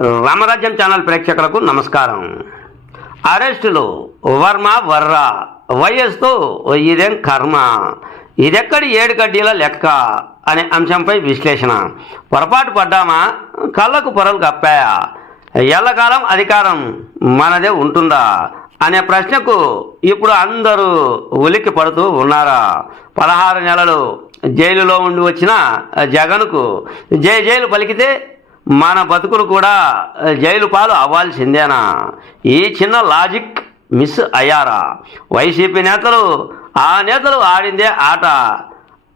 రామరాజ్యం channel ప్రేక్షకులకు నమస్కారం. అరెస్టులు వర్మ వర్ర వయస్సుతో ఇదేం కర్మ? ఇదెక్కడి ఏడు కడ్డీల లెక్క అనే అంశంపై విశ్లేషణ. పొరపాటు పడ్డామా? కళ్ళకు పొరలు కప్పాయా? ఎల్లకాలం అధికారం మనదే ఉంటుందా? అనే ప్రశ్నకు ఇప్పుడు అందరూ ఉలిక్కి పడుతూ ఉన్నారా? పదహారు నెలలు జైలులో ఉండి వచ్చిన జగన్కు జై జైలు పలికితే మన బతుకులు కూడా జైలు పాలు అవ్వాల్సిందేనా? ఈ చిన్న లాజిక్ మిస్ అయ్యారా? వైసీపీ నేతలు ఆ నేతలు ఆడిందే ఆట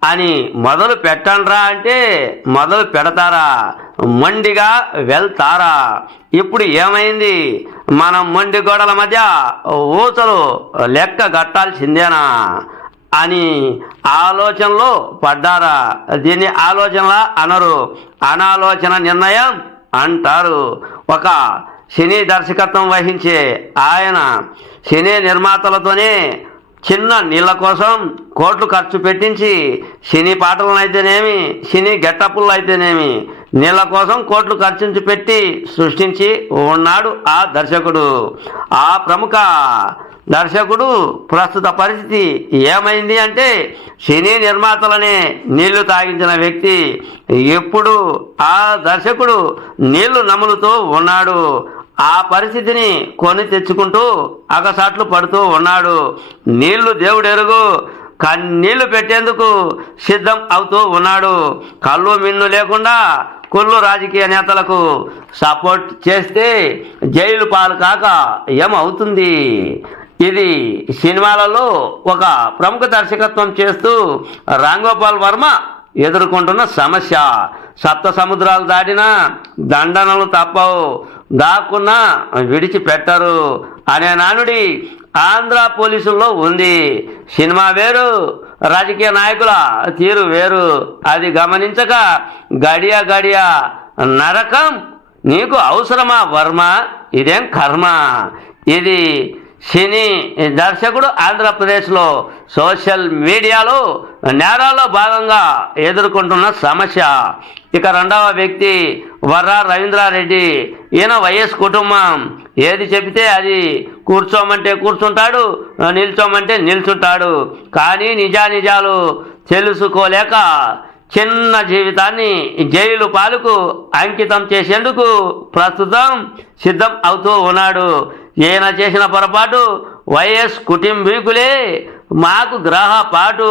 అని మొదలు పెట్టండ్రా అంటే మొదలు పెడతారా? మొండిగా వెళ్తారా? ఇప్పుడు ఏమైంది? మనం మొండి గోడల మధ్య ఊచలు లెక్క కట్టాల్సిందేనా అని ఆలోచనలో పడ్డారా? దీన్ని ఆలోచనలా అనరు. అనాలోచన నిర్ణయం అంటారు. ఒక సినీ దర్శకత్వం వహించే ఆయన సినీ నిర్మాతలతోనే చిన్న నీళ్ళ కోసం కోట్లు ఖర్చు పెట్టించి సినీ పాటలను అయితేనేమి సినీ గెటప్పులు అయితేనేమి నీళ్ళ కోసం కోట్లు ఖర్చించి పెట్టి సృష్టించి ఉన్నాడు ఆ దర్శకుడు. ఆ ప్రముఖ దర్శకుడు ప్రస్తుత పరిస్థితి ఏమైంది అంటే సినీ నిర్మాతలనే నీళ్ళు తాగించిన వ్యక్తి ఎప్పుడు ఆ దర్శకుడు నీళ్ళు నములుతూ ఉన్నాడు. ఆ పరిస్థితిని కొని తెచ్చుకుంటూ అగసాట్లు పడుతూ ఉన్నాడు. నీళ్ళు దేవుడెరుగు కన్నీళ్ళు పెట్టేందుకు సిద్ధం అవుతూ ఉన్నాడు. కళ్ళు మిన్ను లేకుండా కుళ్ళు రాజకీయ నేతలకు సపోర్ట్ చేస్తే జైలు పాలు కాక ఏమవుతుంది? ఇది సినిమాలలో ఒక ప్రముఖ దర్శకత్వం చేస్తూ రాంగోపాల్ వర్మ ఎదుర్కొంటున్న సమస్య. సప్త సముద్రాలు దాటినా దండనలు తప్పవు దాక్కున్నా విడిచిపెట్టరు. అనే నానుడి ఆంధ్ర పోలీసుల్లో ఉంది. సినిమా వేరు రాజకీయ నాయకుల తీరు వేరు. అది గమనించక గడియ గడియ నరకం నీకు అవసరమా వర్మ? ఇదేం కర్మ? ఇది సినీ దర్శకుడు ఆంధ్రప్రదేశ్లో సోషల్ మీడియాలో నేరాల్లో భాగంగా ఎదుర్కొంటున్న సమస్య. ఇక రెండవ వ్యక్తి వర్రా రవీంద్రారెడ్డి. ఈయన వైఎస్ కుటుంబం. ఏది చెబితే అది కూర్చోమంటే కూర్చుంటాడు నిల్చోమంటే నిల్చుంటాడు. కానీ నిజానిజాలు తెలుసుకోలేక చిన్న జీవితాన్ని జైలు పాలకు అంకితం చేసేందుకు ప్రస్తుతం సిద్ధం అవుతూ ఉన్నాడు. ఈయన చేసిన పొరపాటు వైఎస్ కుటుంబీకులే మాకు గ్రహపాటు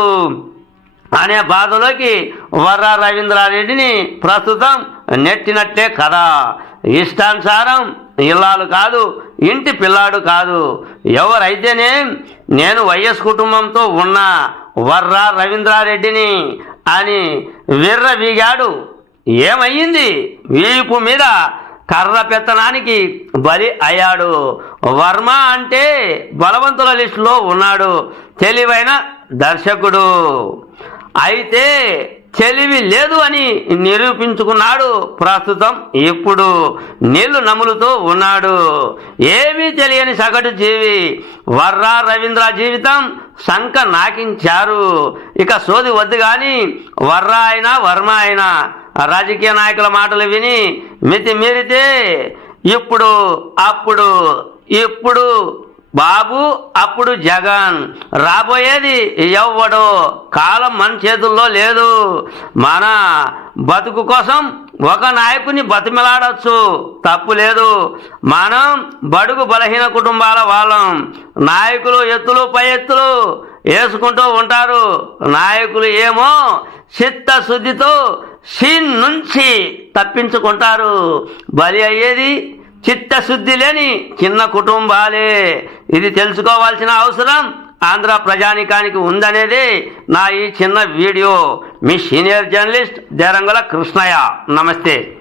అనే బాధలోకి వర్ర రవీంద్రారెడ్డిని ప్రస్తుతం నెట్టినట్టే కదా. ఇష్టానుసారం ఇల్లాలు కాదు ఇంటి పిల్లాడు కాదు. ఎవరైతేనే నేను వైఎస్ కుటుంబంతో ఉన్న వర్రా రవీంద్రారెడ్డిని అని విర్ర వీగాడు. ఏమయ్యింది? వీపు మీద కర్ర పెత్తనానికి బలి అయ్యాడు. వర్మ అంటే బలవంతుల లిస్టులో ఉన్నాడు. తెలివైన దర్శకుడు. అయితే తెలివి లేదు అని నిరూపించుకున్నాడు. ప్రస్తుతం ఇప్పుడు నీళ్ళు నములుతూ ఉన్నాడు. ఏమీ తెలియని సగటు జీవి వర్రా రవీంద్ర జీవితం శంక నాకించారు. ఇక సోది వద్దు కానీ వర్రా అయినా వర్మ అయినా రాజకీయ నాయకుల మాటలు విని మితి మీరితే ఇప్పుడు అప్పుడు ఇప్పుడు బాబు అప్పుడు జగన్ రాబోయేది ఎవ్వడు కాలం మన చేతుల్లో లేదు. మన బతుకు కోసం ఒక నాయకుని బతిమిలాడచ్చు తప్పు లేదు. మనం బడుగు బలహీన కుటుంబాల వాళ్ళం. నాయకులు ఎత్తులు పై ఎత్తులు వేసుకుంటూ ఉంటారు. నాయకులు ఏమో చిత్తశుద్ధితో సీన్ నుంచి తప్పించుకుంటారు. బలి అయ్యేది చిత్తశుద్ధి లేని చిన్న కుటుంబాలే. ఇది తెలుసుకోవాల్సిన అవసరం. ఆంధ్ర ప్రజానికానికి ఉందనేది నా ఈ చిన్న వీడియో. మీ సీనియర్ జర్నలిస్ట్ దేరంగుల కృష్ణయ్య. నమస్తే.